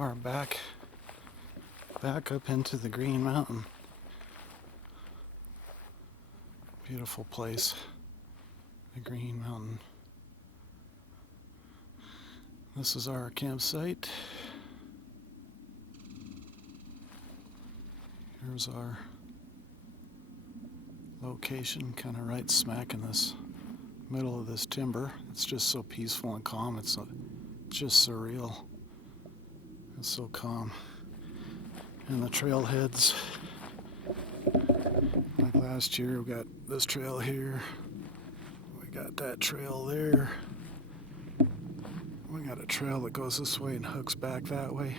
are back up into the Green Mountain. Beautiful place, the Green Mountain. This is our campsite. Here's our location, kind of right smack in this middle of this timber. It's just so peaceful and calm. It's just surreal. It's so calm. And the trailheads, like last year, we got this trail here. We got that trail there. We got a trail that goes this way and hooks back that way.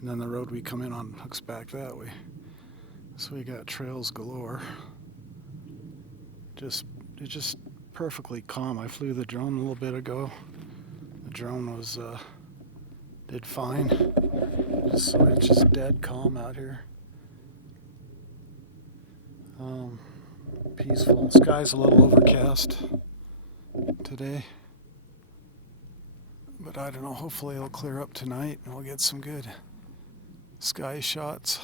And then the road we come in on hooks back that way. So we got trails galore. It's just perfectly calm. I flew the drone a little bit ago. The drone was did fine. So it's just dead calm out here. Peaceful. Sky's a little overcast today, but I don't know. Hopefully it'll clear up tonight and we'll get some good sky shots.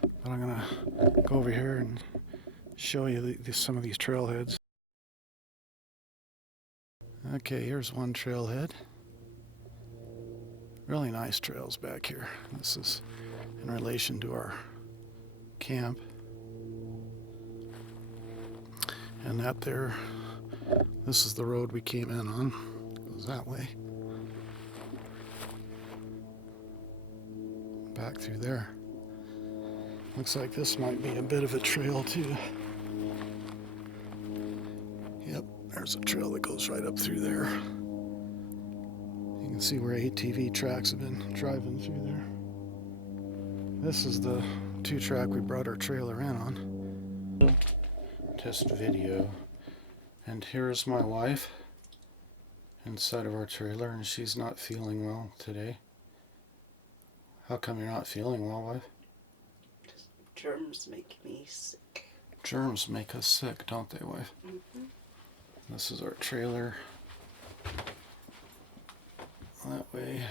But I'm gonna go over here and show you some of these trailheads. Okay, here's one trailhead. Really nice trails back here. This is in relation to our camp. And that there, this is the road we came in on. It goes that way. Back through there. Looks like this might be a bit of a trail too. Yep, there's a trail that goes right up through there. You can see where ATV tracks have been driving through there. This is the 2-track we brought our trailer in on. Test video. And here's my wife inside of our trailer, and she's not feeling well today. How come you're not feeling well, wife? Germs make me sick. Germs make us sick, don't they, wife? Mm-hmm. This is our trailer. That way.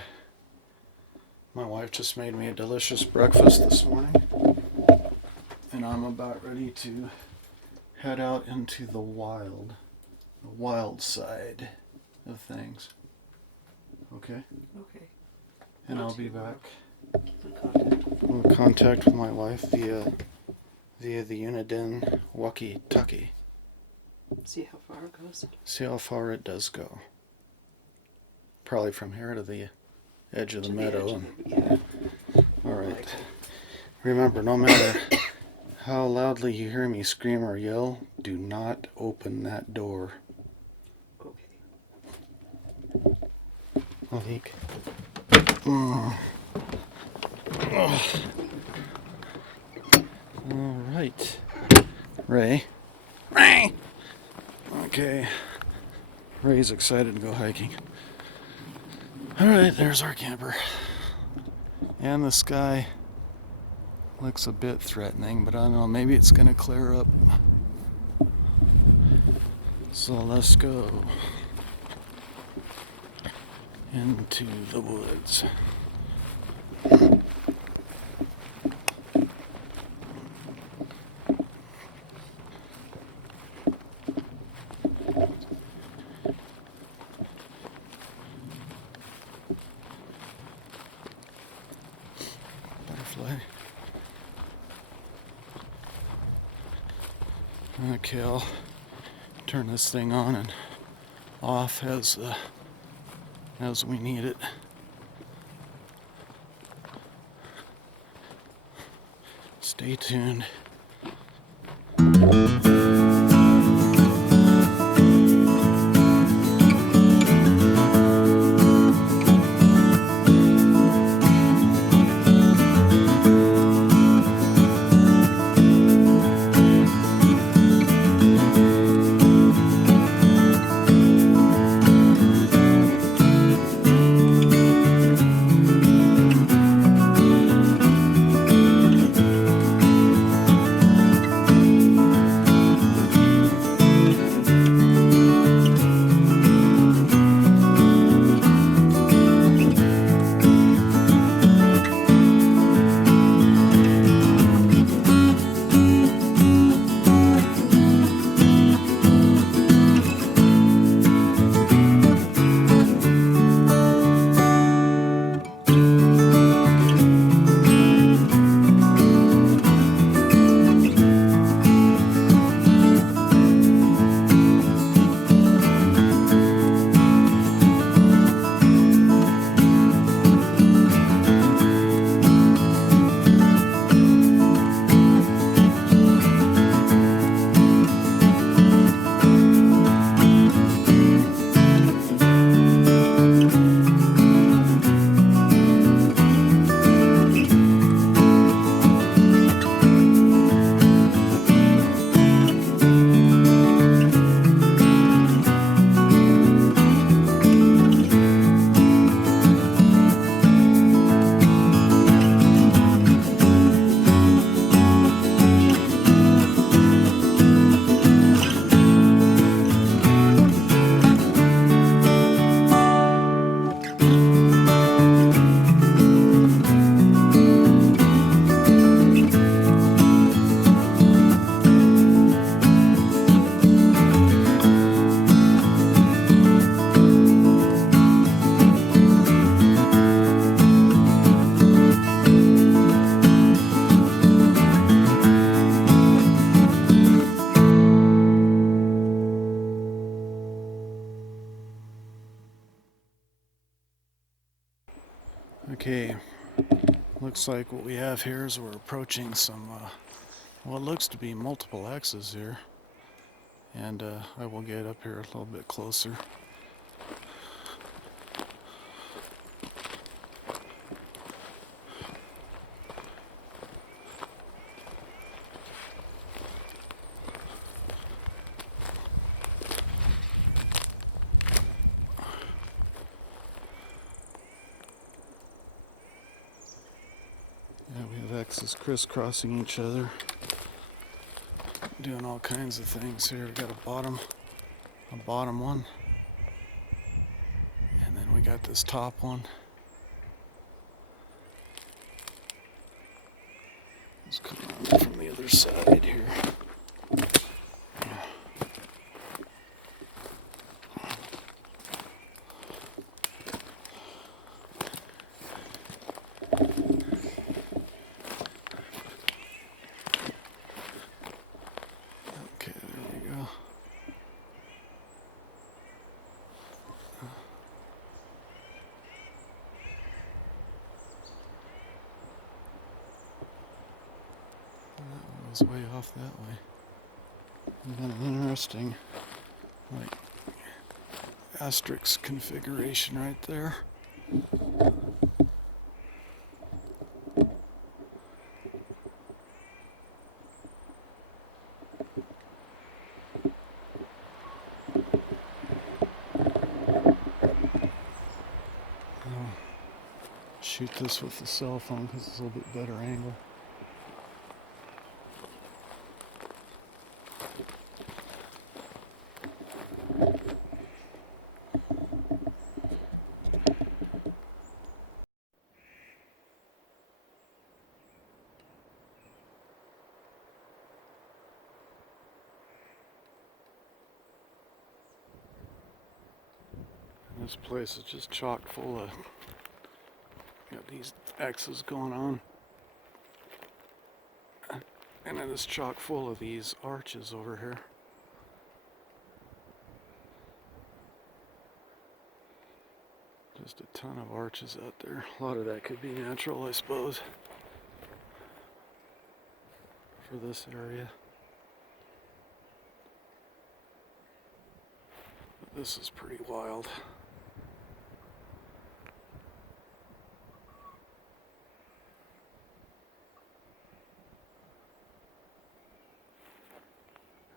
My wife just made me a delicious breakfast this morning. And I'm about ready to head out into the wild side of things. Okay? Okay. And I'll be back. Keep in contact. I'm in contact with my wife via the Uniden walkie-talkie. See how far it goes. See how far it does go. Probably from here to the edge of the meadow. Yeah. All right. Remember, no matter how loudly you hear me scream or yell, do not open that door. Okay. Malik. All right. Ray. Ray! Okay. Ray's excited to go hiking. All right, there's our camper. And the sky looks a bit threatening, but I don't know, maybe it's gonna clear up. So let's go into the woods. Butterfly. Okay, I'll turn this thing on and off as we need it. Stay tuned. Okay, looks like what we have here is we're approaching some, what looks to be multiple X's here. And I will get up here a little bit closer. Yeah, we have X's crisscrossing each other, doing all kinds of things here. We got a bottom one, and then we got this top one. Let's come around from the other side here. Okay, there we go. That was way off that way. And then an interesting, like, asterisk configuration right there. Shoot this with the cell phone because it's a little bit better angle. This place is just chock full of, got these X's going on, and it is chock full of these arches over here. Just a ton of arches out there. A lot of that could be natural, I suppose, for this area. But this is pretty wild.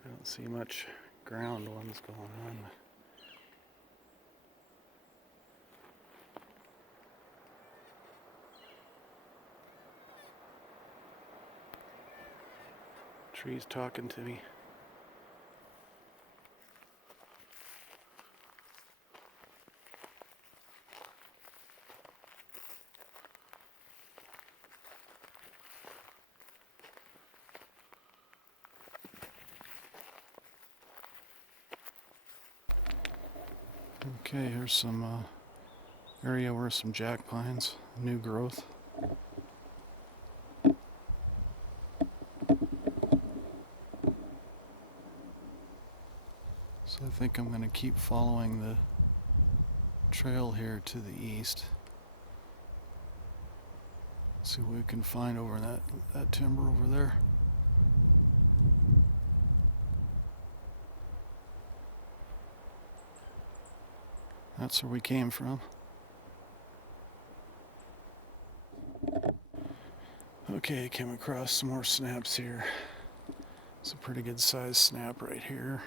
I don't see much ground ones going on. Trees talking to me. Okay, here's some area where some jack pines, new growth. So I think I'm going to keep following the trail here to the east. See what we can find over that timber over there. That's where we came from. Okay, came across some more snaps here. It's a pretty good sized snap right here.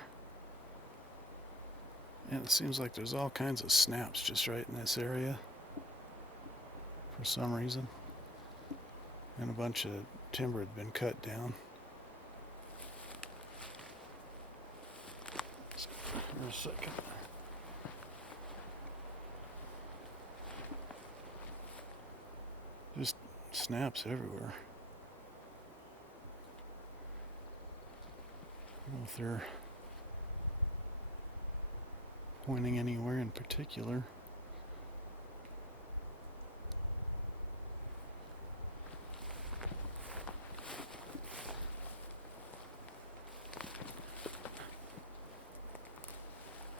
And it seems like there's all kinds of snaps just right in this area for some reason. And a bunch of timber had been cut down. For a second. Just snaps everywhere. I don't know if they're pointing anywhere in particular.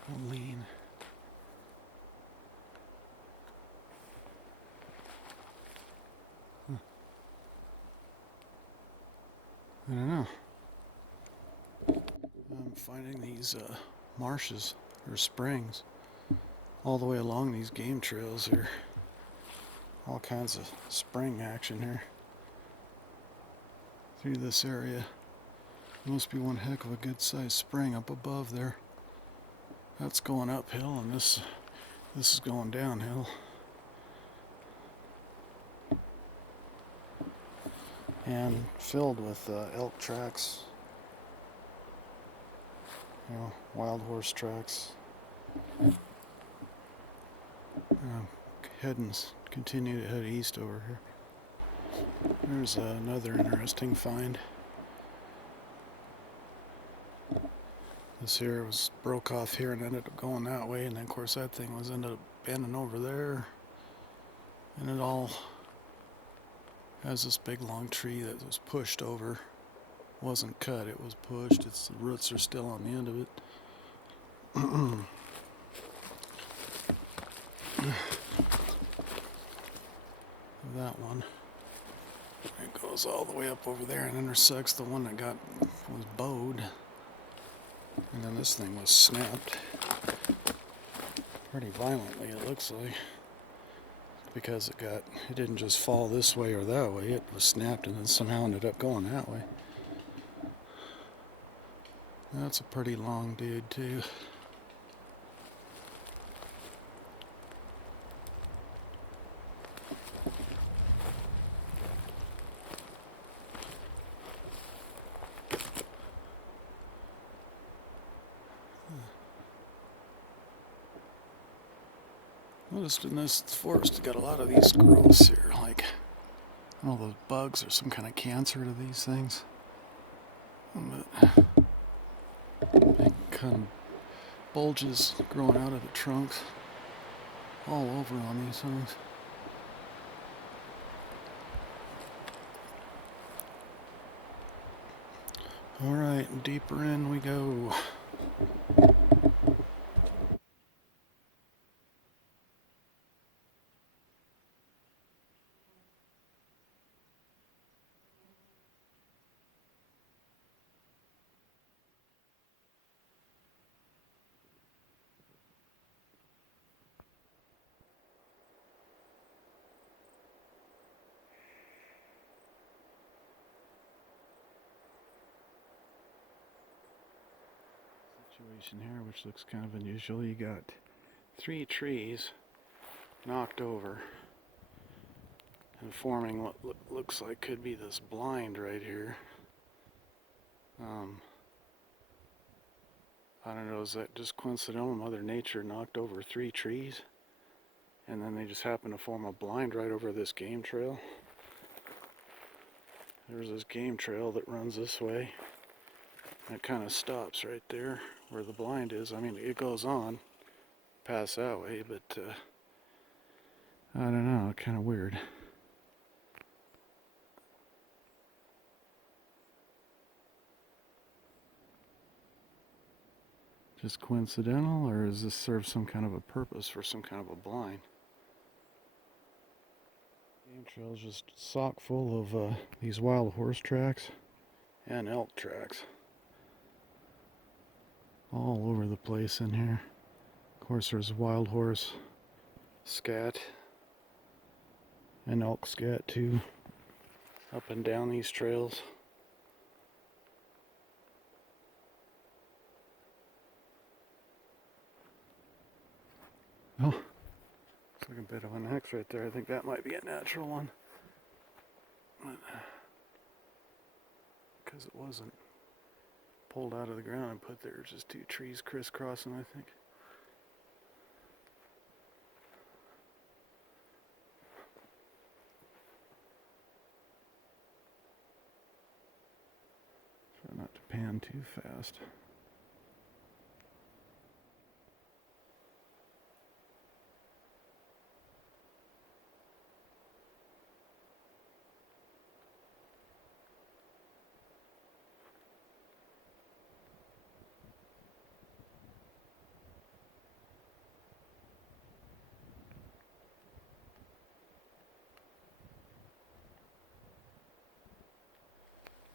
I'll lean. I don't know. I'm finding these marshes or springs all the way along these game trails here. All kinds of spring action here through this area. There must be one heck of a good sized spring up above there. That's going uphill, and this is going downhill. And filled with elk tracks, wild horse tracks. Continue to head east over here. There's another interesting find. This here was broke off here and ended up going that way, and then of course that thing ended up bending over there, and it all has this big long tree that was pushed over. Wasn't cut, it was pushed. The roots are still on the end of it. That one, it goes all the way up over there and intersects the one that was bowed, and then this thing was snapped pretty violently, it looks like, because it didn't just fall this way or that way, it was snapped and then somehow ended up going that way. That's a pretty long dude too. Noticed in this forest, you got a lot of these growths here, like all those bugs or some kind of cancer to these things. But big kind of bulges growing out of the trunks all over on these things. Alright, deeper in we go. Situation here, which looks kind of unusual. You got 3 trees knocked over and forming what looks like could be this blind right here. I don't know, is that just coincidental? Mother Nature knocked over 3 trees and then they just happen to form a blind right over this game trail. There's this game trail that runs this way. It kind of stops right there where the blind is. I mean, it goes on past that way, but I don't know, kind of weird. Just coincidental, or does this serve some kind of a purpose for some kind of a blind? Game trail is just chock full of these wild horse tracks and elk tracks. All over the place in here. Of course, there's wild horse scat and elk scat too, up and down these trails. Oh, looks like a bit of an X right there. I think that might be a natural one, because it wasn't pulled out of the ground and put there. Just 2 trees crisscrossing, I think. Try not to pan too fast.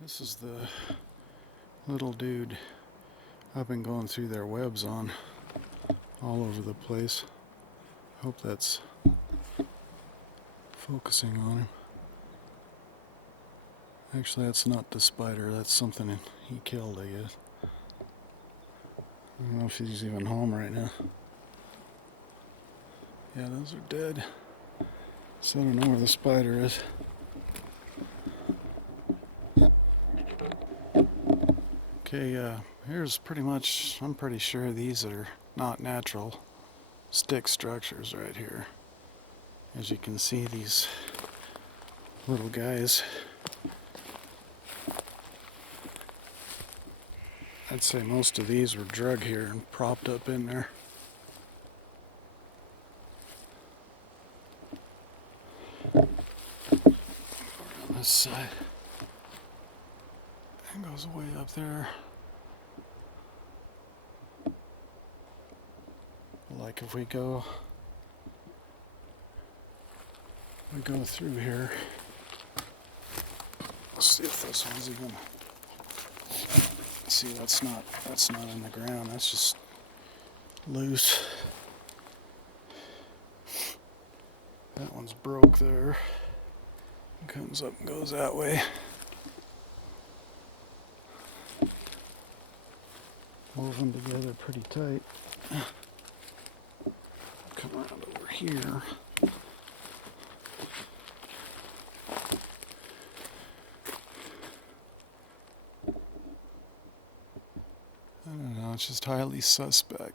This is the little dude I've been going through their webs on all over the place. Hope that's focusing on him. Actually, that's not the spider, that's something he killed, I guess. I don't know if he's even home right now. Yeah, those are dead. So I don't know where the spider is. Okay, here's pretty much, I'm pretty sure these are not natural stick structures right here. As you can see, these little guys, I'd say most of these were drug here and propped up in there. On this side, it goes way up there. Like if we go through here. Let's see if this one's even. See, that's not in the ground. That's just loose. That one's broke there. It comes up and goes that way. Woven together pretty tight. Come around over here. I don't know, it's just highly suspect.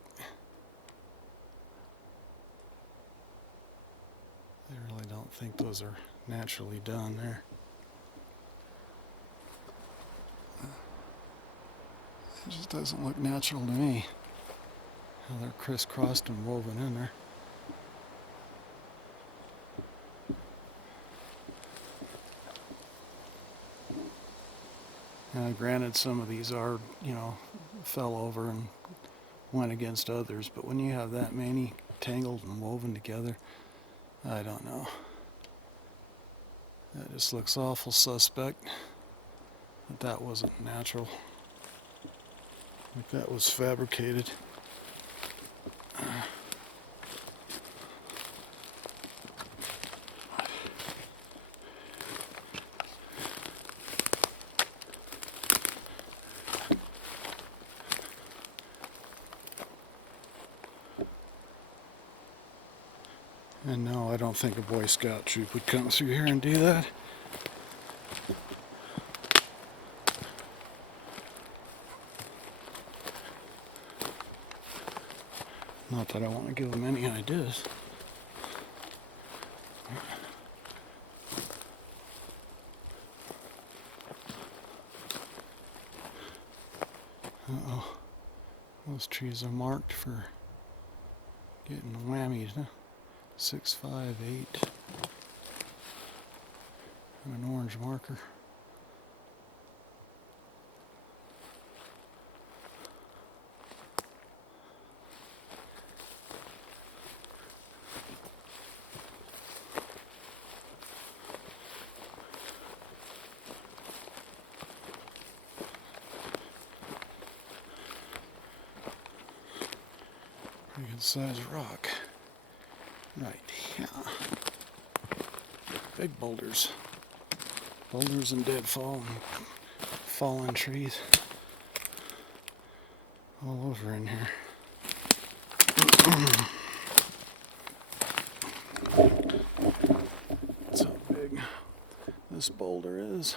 I really don't think those are naturally done there. It just doesn't look natural to me. How they're crisscrossed and woven in there. Granted, some of these are, fell over and went against others, but when you have that many tangled and woven together, I don't know. That just looks awful suspect. That wasn't natural. Like that was fabricated. And no, I don't think a Boy Scout troop would come through here and do that. Not that I want to give them any ideas. Uh-oh. Those trees are marked for getting whammied. 6, 5, 8. And an orange marker. Pretty good sized rock. Right, yeah. Big boulders. Boulders and fallen trees. All over in here. That's how big this boulder is.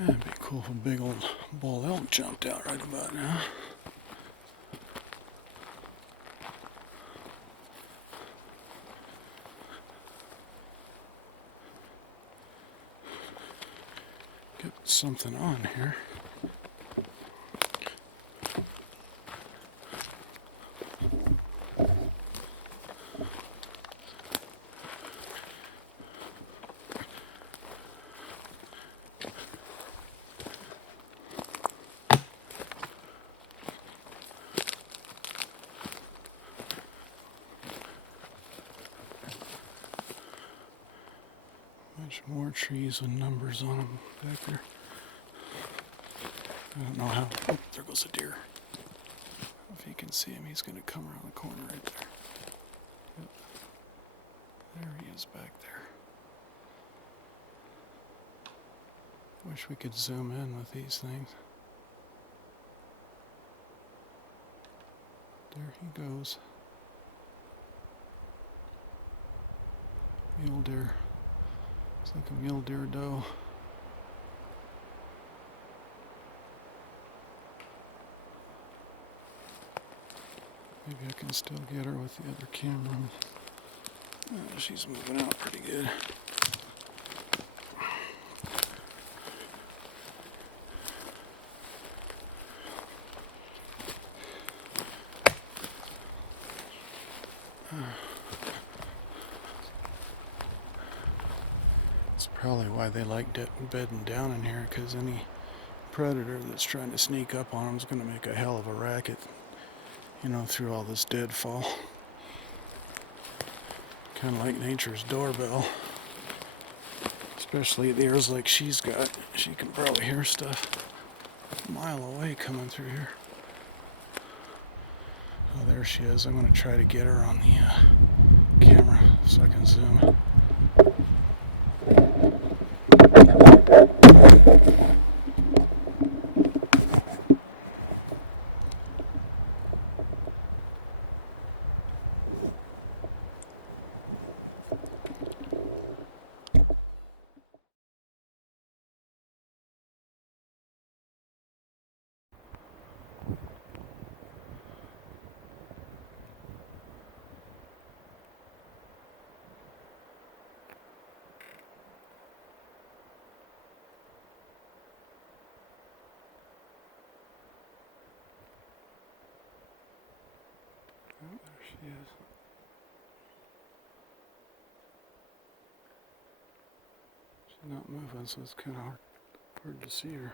That'd be cool if a big old bull elk jumped out right about now. Get something on here. Bunch more trees with numbers on them back there. I don't know how. Oh, there goes a deer. If you can see him, he's going to come around the corner right there. Yep. There he is back there. Wish we could zoom in with these things. There he goes. Mule deer. It's like a mule deer doe. Maybe I can still get her with the other camera. She's moving out pretty good. That's probably why they like bedding down in here, because any predator that's trying to sneak up on them is going to make a hell of a racket, you know, through all this deadfall. Kind of like nature's doorbell. Especially the ears like she's got. She can probably hear stuff a mile away coming through here. Oh, there she is. I'm going to try to get her on the camera so I can zoom. Oh, there she is. She's not moving, so it's kind of hard to see her.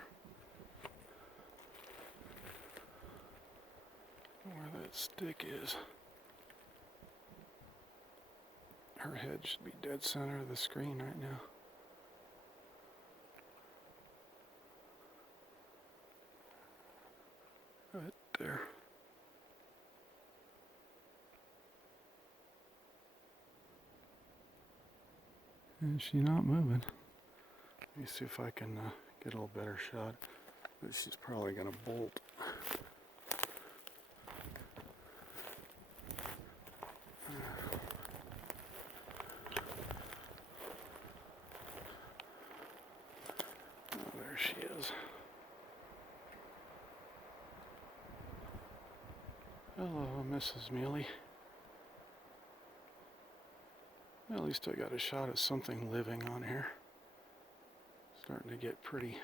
Where that stick is. Her head should be dead center of the screen right now. Right there. And she's not moving. Let me see if I can get a little better shot. But she's probably going to bolt. Oh, there she is. Hello, Mrs. Mealy. Well, at least I got a shot of something living on here. Starting to get pretty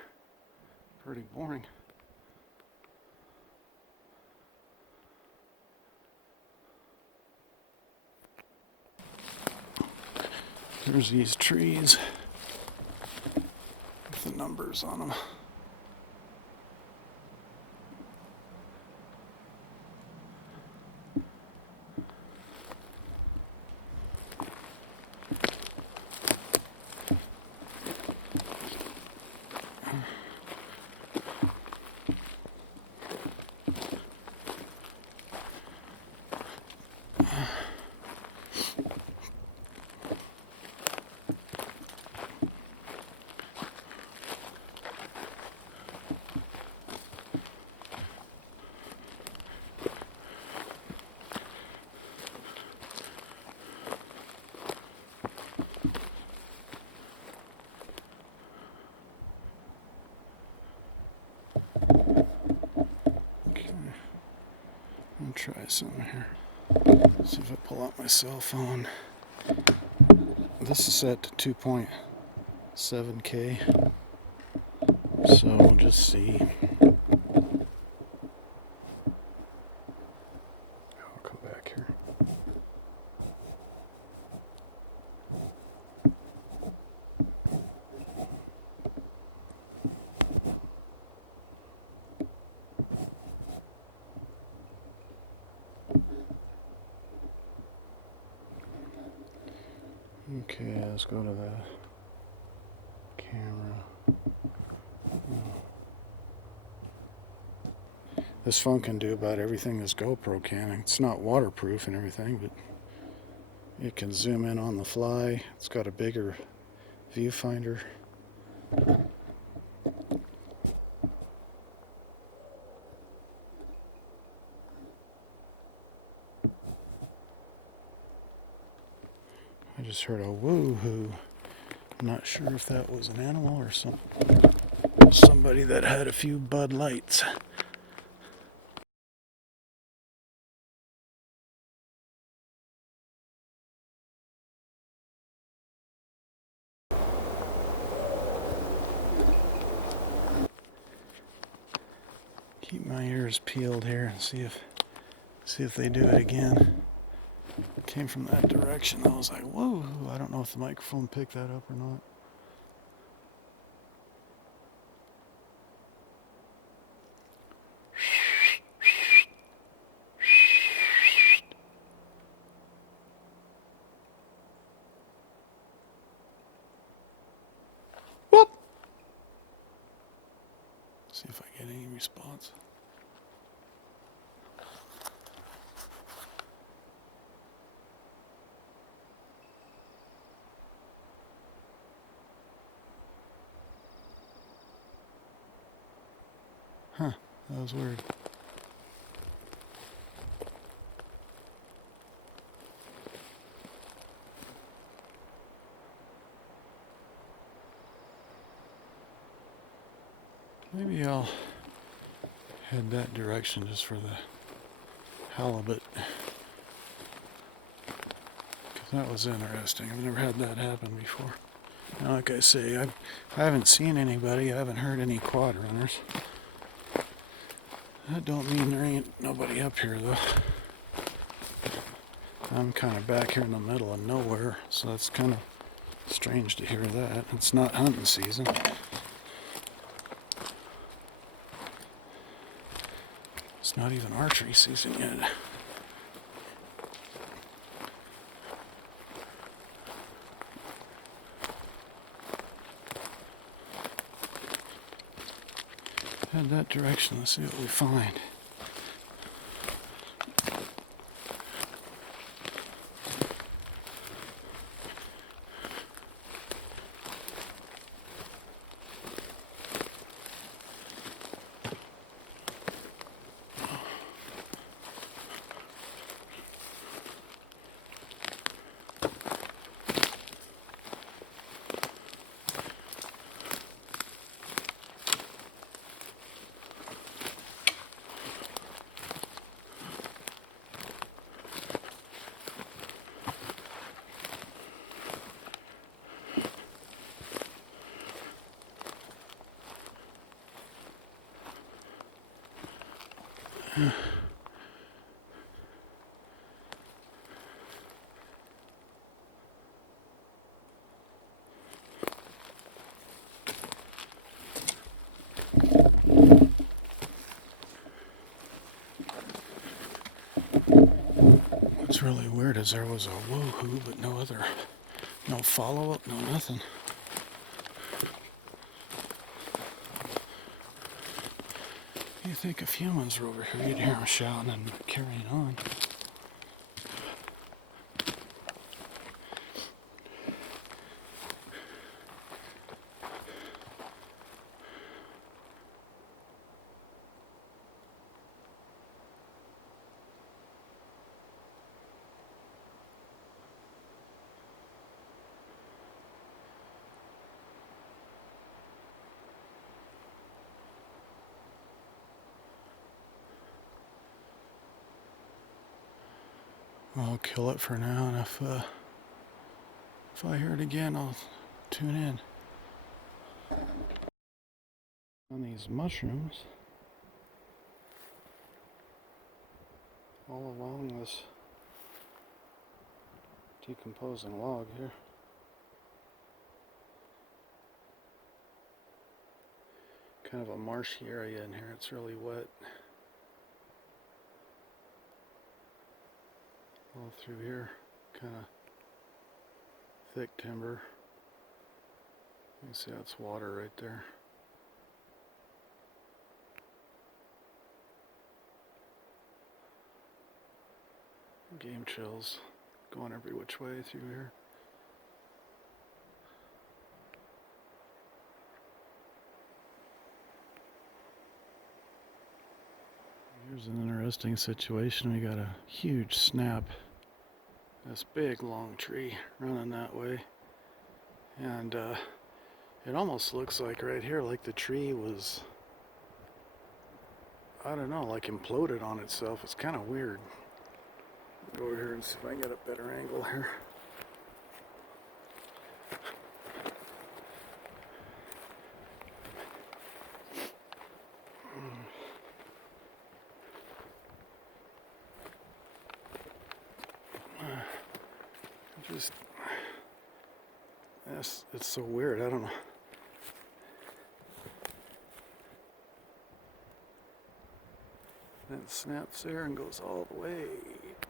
boring. There's these trees with the numbers on them. I'll try something here. See if I pull out my cell phone. This is set to 2.7K. So we'll just see. I'll come back here. Okay, let's go to that. camera. This phone can do about everything this GoPro can. It's not waterproof and everything, but it can zoom in on the fly. It's got a bigger viewfinder. I just heard a woo-hoo. I'm not sure if that was an animal or somebody that had a few Bud Lights. Keep my ears peeled here and see if they do it again. It came from that direction. I was like, whoa! I don't know if the microphone picked that up or not. Whoop! See if I get any response. Huh, that was weird. Maybe I'll head that direction just for the halibut. Because that was interesting. I've never had that happen before. Now, like I say, I haven't seen anybody. I haven't heard any quad runners. That don't mean there ain't nobody up here, though. I'm kind of back here in the middle of nowhere, so that's kind of strange to hear that. It's not hunting season. It's not even archery season yet. Head that direction, let's see what we find. What's really weird is there was a woohoo, but no follow-up, no nothing. You think if humans were over here, you'd hear them shouting and carrying on. I'll kill it for now, and if I hear it again, I'll tune in. On these mushrooms, all along this decomposing log here. Kind of a marshy area in here, it's really wet. All through here, kind of thick timber. You see that's water right there. Game chills going every which way through here. Here's an interesting situation. We got a huge snap. This big long tree running that way. And it almost looks like right here, like the tree was, I don't know, like imploded on itself. It's kind of weird. Go over here and see if I can get a better angle here. Just, it's so weird. I don't know. Then it snaps there and goes all the way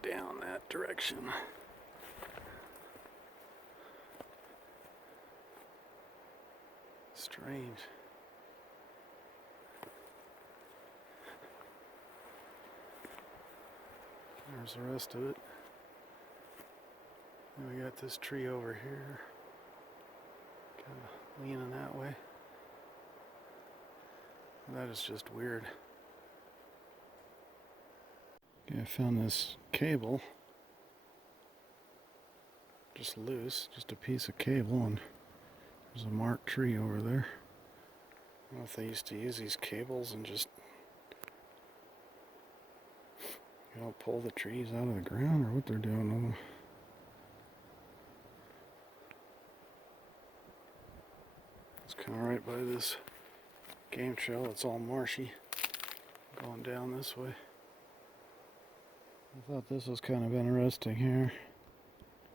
down that direction. Strange. There's the rest of it. And we got this tree over here, kind of leaning that way. That is just weird. Okay, I found this cable, just loose, just a piece of cable, and there's a marked tree over there. I don't know if they used to use these cables and just, you know, pull the trees out of the ground, or what they're doing with them. It's kind of right by this game trail. It's all marshy, going down this way. I thought this was kind of interesting here.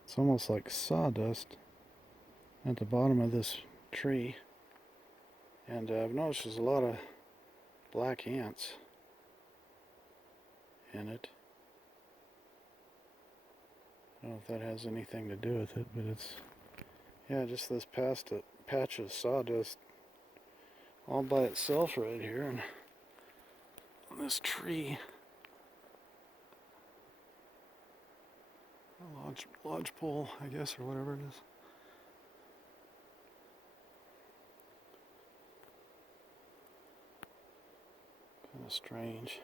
It's almost like sawdust at the bottom of this tree. And I've noticed there's a lot of black ants in it. I don't know if that has anything to do with it, but it's, yeah, just this patch of sawdust all by itself right here, and on this tree. A lodge pole, I guess, or whatever it is. Kind of strange.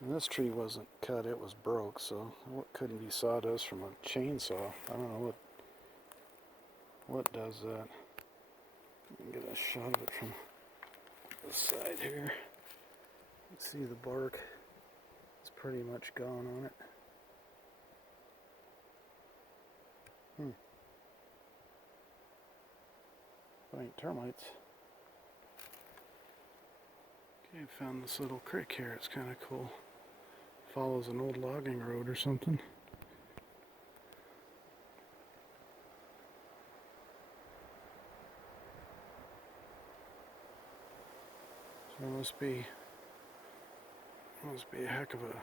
And this tree wasn't cut, it was broke, so it couldn't be sawdust from a chainsaw. I don't know what does that. Get a shot of it from the side here. You can see the bark. It's pretty much gone on it. Giant termites. Okay, found this little creek here. It's kind of cool. Follows an old logging road or something. So there must be a heck of a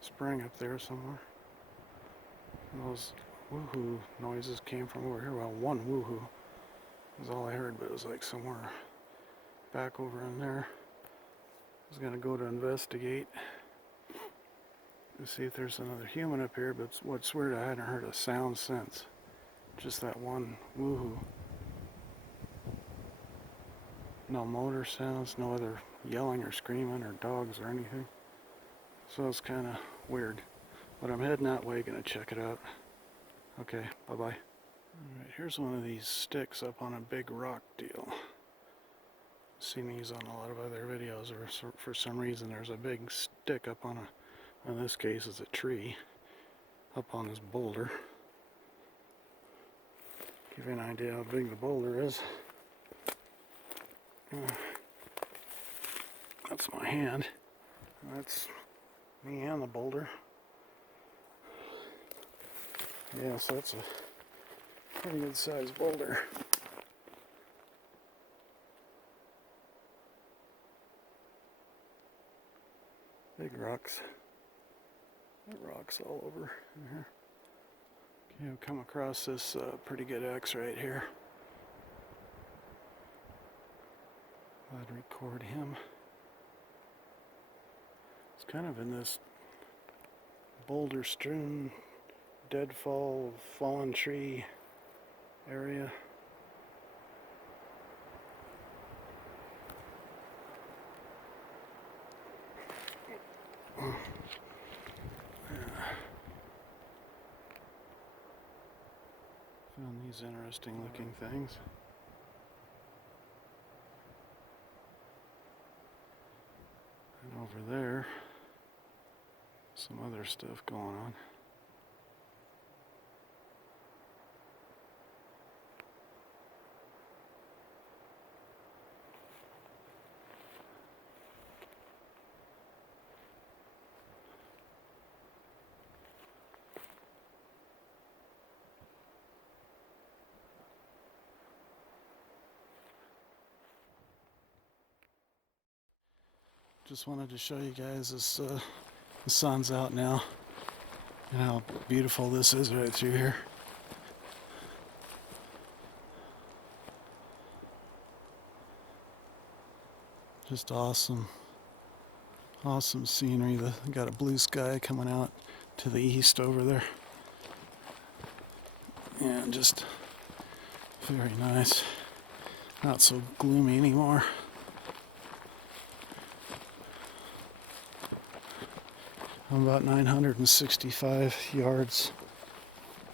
spring up there somewhere. And those woohoo noises came from over here. Well, one woohoo was all I heard, but it was like somewhere back over in there. I was gonna go to investigate and see if there's another human up here, but what's weird, I hadn't heard a sound since. Just that one woohoo. No motor sounds, no other yelling or screaming or dogs or anything. So it's kind of weird. But I'm heading that way, gonna check it out. Okay, bye-bye. Alright, here's one of these sticks up on a big rock deal. Seen these on a lot of other videos, or for some reason there's a big stick up on in this case it's a tree, up on this boulder. Give you an idea how big the boulder is. That's my hand. That's me and the boulder. Yeah, so that's a pretty good sized boulder. Big rocks. Rocks all over in here. Okay, I've come across this pretty good X right here. I'd record him. It's kind of in this boulder-strewn, deadfall, fallen tree area. Found these interesting looking things. And over there, some other stuff going on. Just wanted to show you guys this, the sun's out now and how beautiful this is right through here. Just awesome, awesome scenery. Got a blue sky coming out to the east over there. And just very nice. Not so gloomy anymore. I'm about 965 yards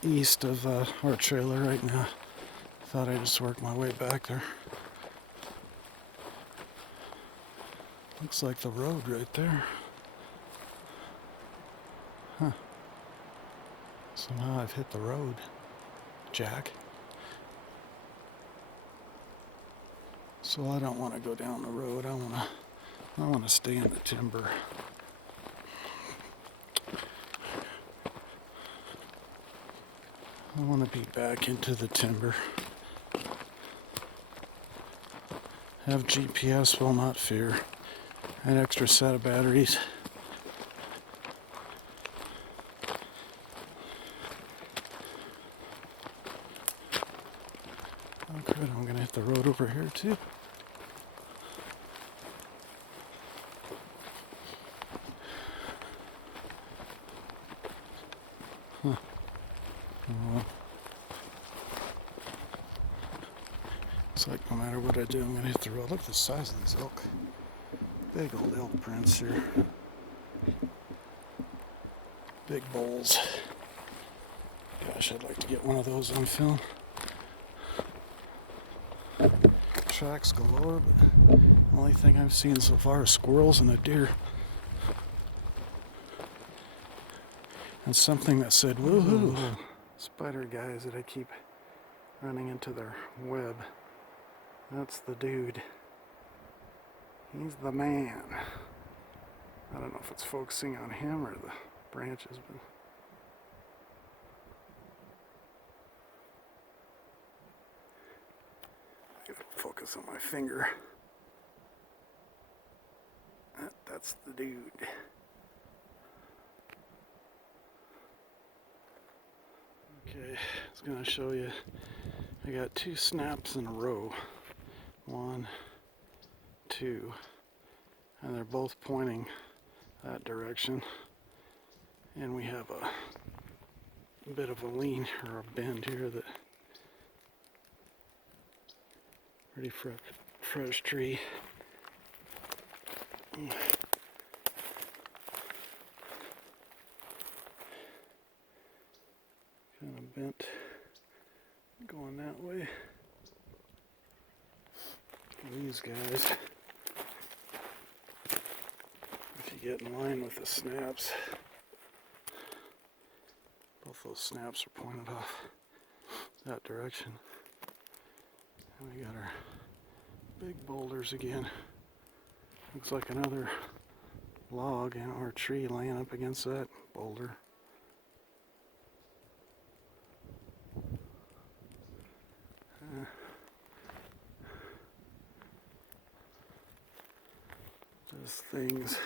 east of our trailer right now. Thought I'd just work my way back there. Looks like the road right there. Huh. So now I've hit the road, Jack. So I don't want to go down the road. I want to stay in the timber. I want to be back into the timber. Have GPS, will not fear. An extra set of batteries. Oh crap, I'm gonna hit the road over here too. Huh. Well, looks like no matter what I do, I'm gonna hit the road. Look at the size of these elk. Big old elk prints here. Big bulls. Gosh, I'd like to get one of those on film. Tracks galore, but the only thing I've seen so far is squirrels and a deer. And something that said woohoo. Spider guys that I keep running into their web. That's the dude. He's the man. I don't know if it's focusing on him or the branches, but I gotta focus on my finger. That's the dude. Okay, I was gonna show you. I got 2 snaps in a row. 1, 2, and they're both pointing that direction. And we have a bit of a lean or a bend here that pretty fresh tree. Kind of bent going that way. These guys, if you get in line with the snaps, both those snaps are pointed off that direction. And we got our big boulders again. Looks like another log or tree laying up against that boulder. This thing's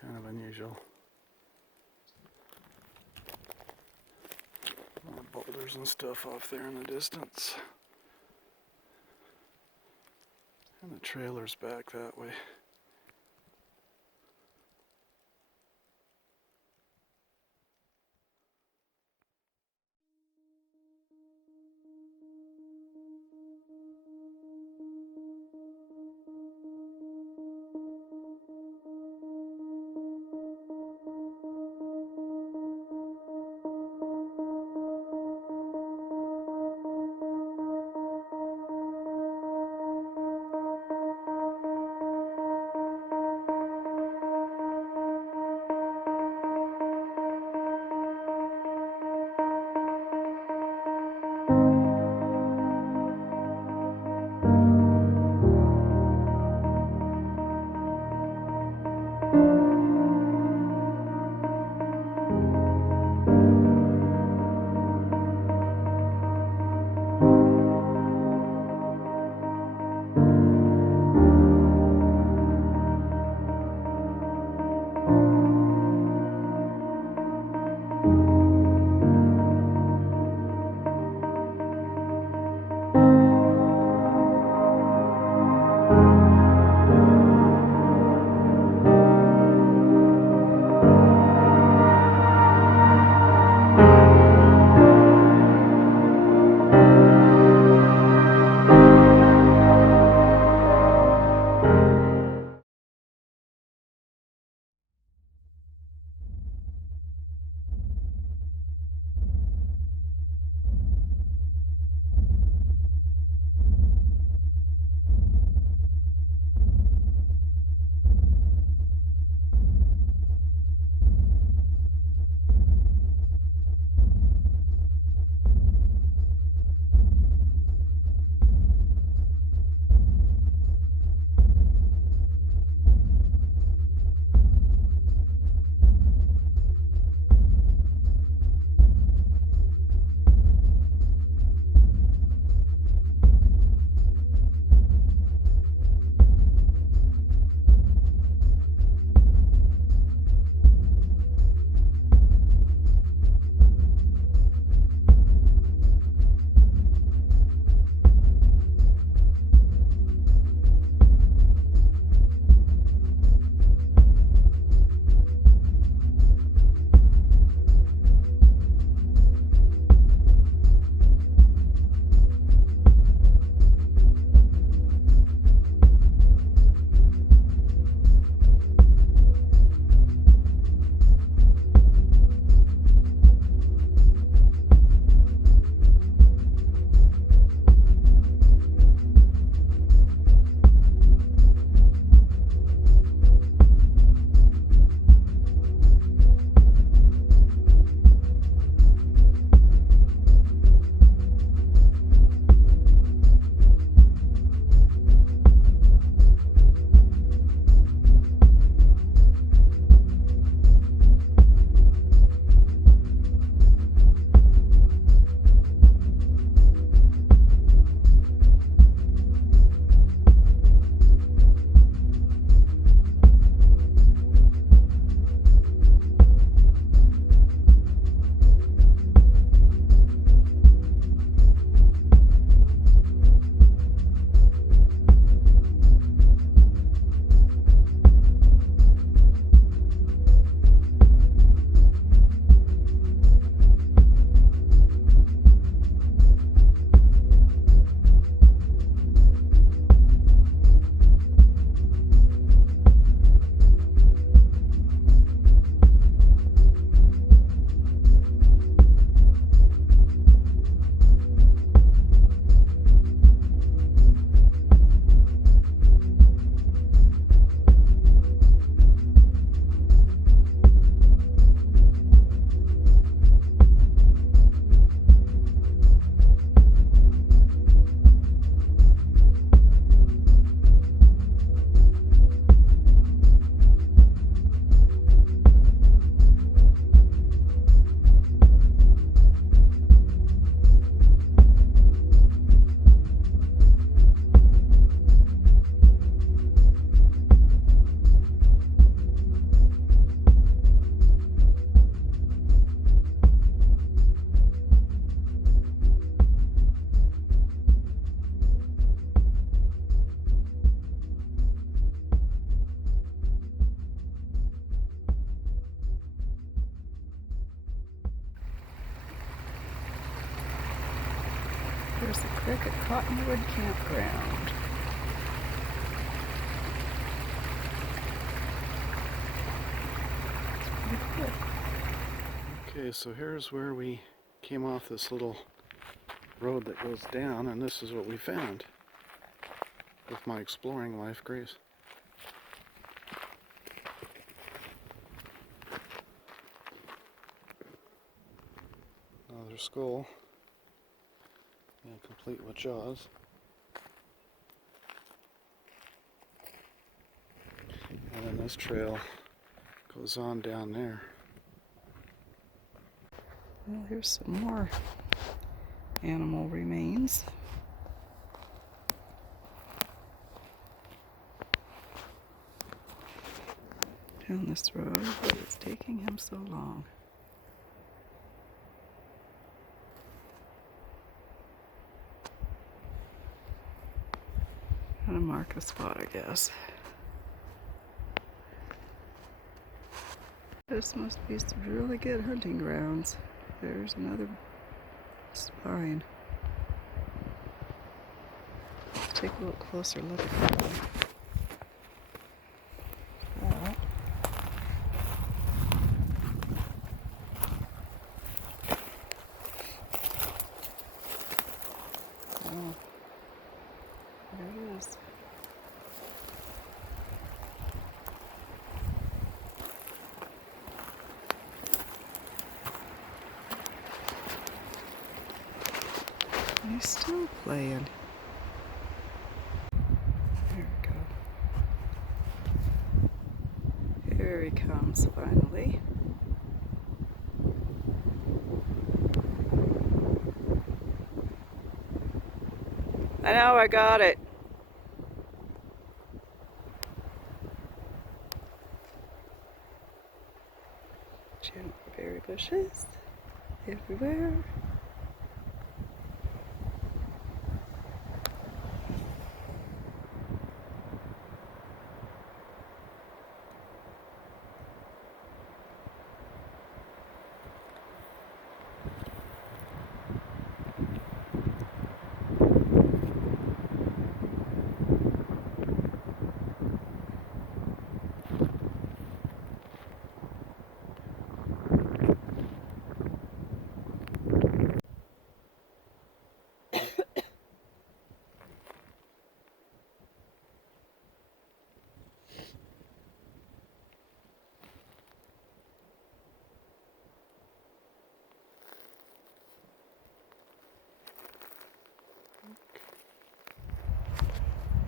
kind of unusual. More boulders and stuff off there in the distance. The trailer's back that way. There's the Cricket Cottonwood Campground. It's pretty cool. Okay, so here's where we came off this little road that goes down, and this is what we found with my exploring life, Grace. Another skull, and complete with jaws. And then this trail goes on down there. Well, here's some more animal remains. Down this road, but it's taking him so long. Gonna mark a spot, I guess. This must be some really good hunting grounds. There's another spine. Let's take a little closer look at that one. Oh, there it is. He's still playing. There we go. Here he comes finally. I know, I got it. Berry bushes everywhere.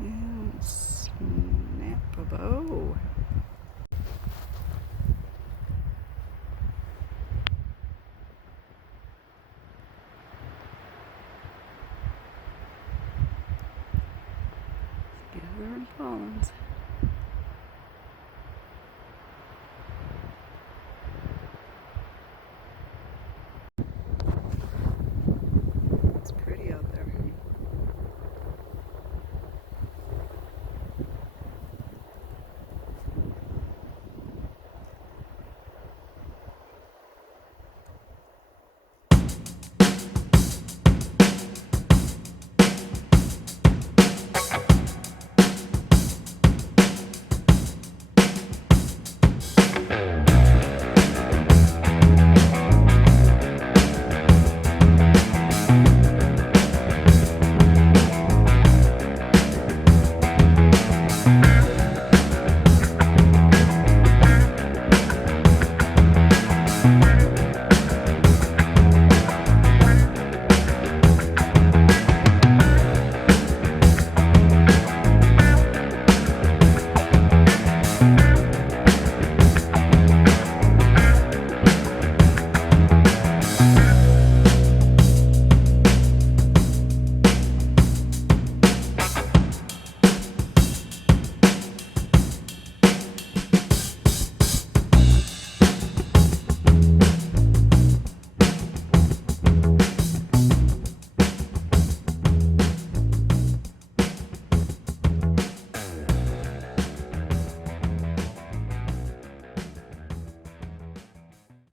And snap a bow. Gathering pollens.